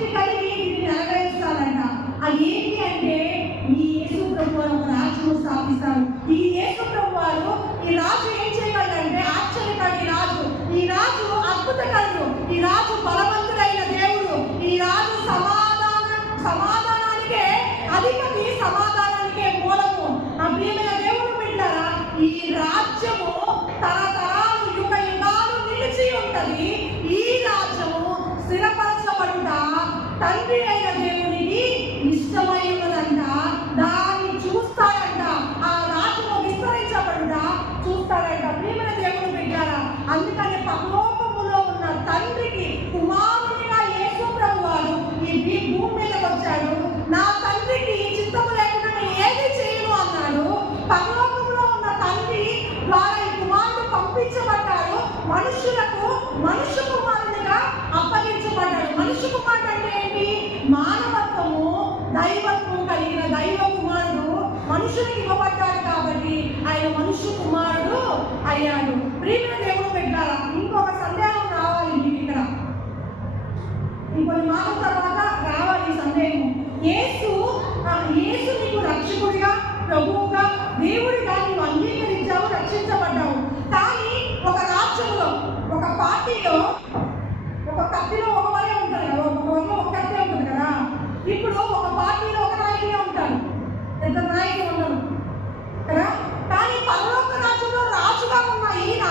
ఆసక్తి కలిగి దీన్ని నెరవేరుస్తారంట. అది ఏంటి అంటే ఈ యేసు ప్రభు వారు ఒక రాజును స్థాపిస్తారు. ఈ యేసు ప్రభు వారు ఈ రాజు ఏం చేయగలరంటే ఆశ్చర్యకరుడు. ఈ రాజు అద్భుతకరుడు, ఈ రాజు బలవంతుడైన దేవుడు, ఈ రాజు సమాధానానికే అధిపతి, సమాధానానికే మూలము. ఆ ప్రియమైన దేవుడు బిడ్డలారా, ఈ రాజ్యము తరతరాలు యుగ యుగాలు నిలిచి ఉంటది. ఈ రాజ్యము స్థిరపరచబడుట తండ్రి అయిన దేవునికి ఇష్టమై ఉన్నదంట. దాన్ని చూస్తాడంట, ఆ రాజ్యము విస్తరించబడుట చూస్తాడంట. ప్రియమైన దేవుడు బిడ్డలారా, అందుకని పరలోకములో ఉన్న తండ్రికి కుమారునిగా యేసు ప్రభు వారు ఈ భూమి మీదకి వచ్చాడు. నా తండ్రికి చిత్తము లేకుండా నేను ఏది చేయను అన్నాడు. పరలోకములో ఉన్న తండ్రి ద్వారా ఈ కుమారుడు పంపించబడ్డాడు. మనుషులకు మనుష్య కుమారునిగా అప్పగించబడ్డాడు. మనుష్య కుమారుడు అంటే ఏంటి? మానవత్వము, దైవత్వం కలిగిన దైవ కుమారుడు మనుషులకు ఇవ్వబడ్డాడు కాబట్టి ఆయన మనుష్య కుమారుడు అయ్యాడు. ప్రియమైన దేవుడు పెట్టారా, ఇంకొక సందేహం రావాలి మీకు ఇక్కడ. ఇంకొన్ని మాటల తర్వాత రావాలి ఈ సందేహం. యేసు నీకు రక్షకుడిగా, ప్రభువుగా, దేవుడిగా నీవు అంగీకరించావు, రక్షించబడ్డావు. కానీ ఒక రాజ్యంలో, ఒక పార్టీలో, ఒక కత్తిలో ఒక వరే ఉంటారు కదా, ఒక వరలో ఒక కత్తి ఉంటుంది కదా. ఇప్పుడు ఒక పార్టీలో ఒక నాయకుడే ఉంటాడు, ఇద్దరు నాయకులు ఉండరు కదా. కానీ పరలోక రాజ్యంలో రాజుగా ఉన్న ఈయన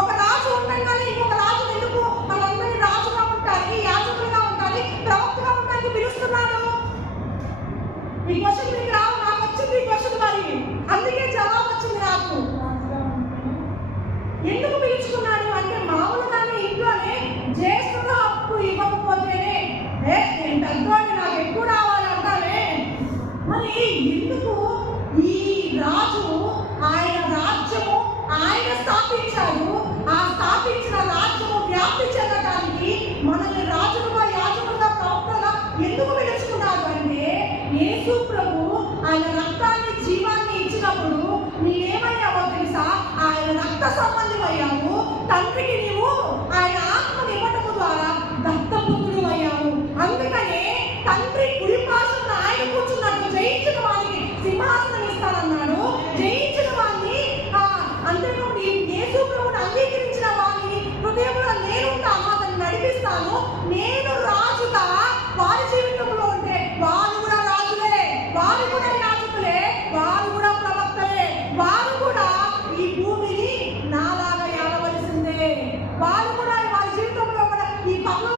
ఒక రాజు ఉండగానే ఇంకొక రాజు ఎందుకు వాళ్ళందరినీ రాజుగా ఉంటానికి, యాజకులుగా ఉంటానికి, ప్రవక్తగా ఉంటానికి పిలుస్తున్నాడు? ఈ క్వశ్చన్ మీకు రావు, నాకు వచ్చింది ఈ క్వశ్చన్. మరి అందుకే జవాబు వచ్చింది నాకు. ఎందుకు పిలుచుకున్నాడు అంటే మామూలుగానే ఇంట్లోనే జ్యేష్ఠుడు హక్కు ఇవ్వకపోతేనే నేను పెద్దవాడిని నాకు ఎక్కువ రావాలంటానే. మరి ఎందుకు ఈ రాజు ఆయన రాజ్యము ఆయన స్థాపించాడు. ఆ స్థాపించిన రాజ్యము వ్యాప్తి చెందడానికి మనల్ని రాజులుగా, యాజకులుగా, ప్రవక్తగా ఎందుకు పిలుచుకున్నాడు అంటే యేసు ప్రభు ఆయన రక్తాన్ని, జీవాన్ని ఇచ్చినప్పుడు నీవేమయ్యావో తెలుసా? ఆయన రక్త సంబంధం అయ్యావు. తండ్రికి నీవు ఆయన ఆత్మని ఇవ్వటము ద్వారా దత్తపుత్రుడు అయ్యావు. అందుకనే తండ్రి కుడిపార్శ్వన ఆయన కూర్చున్నట్టు జయించిన వారికి సింహాసనం ఇస్తానన్నాడు. జయించిన వారిని అంతేకాదు యేసు ప్రభువుని అంగీకరించిన వారిని హృదయంలో నేనుంటాను, అతన్ని నడిపిస్తాను, నేను